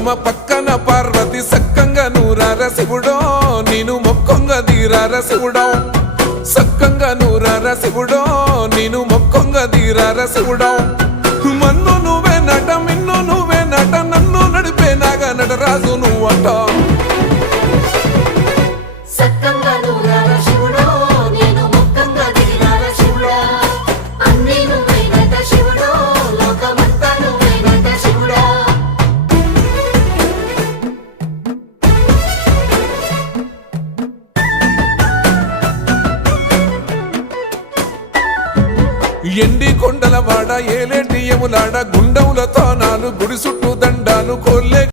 బ్రహ్మ పక్కన పార్వతి సక్కంగా నూరార శివుడో నేను మొక్కంగా తీరార శివుడో సక్కంగా నూరార శివుడో నేను మొక్కంగా తీరార శివుడో మన్ను నువ్వే నట మిన్ను నువ్వే నట నన్ను నడిపే నాగా నటరాజు నువ్వట ఎండి కొండల వాడ ఏలేటి యములాడ గుండములతో నాలు గుడి చుట్టూ దండాలు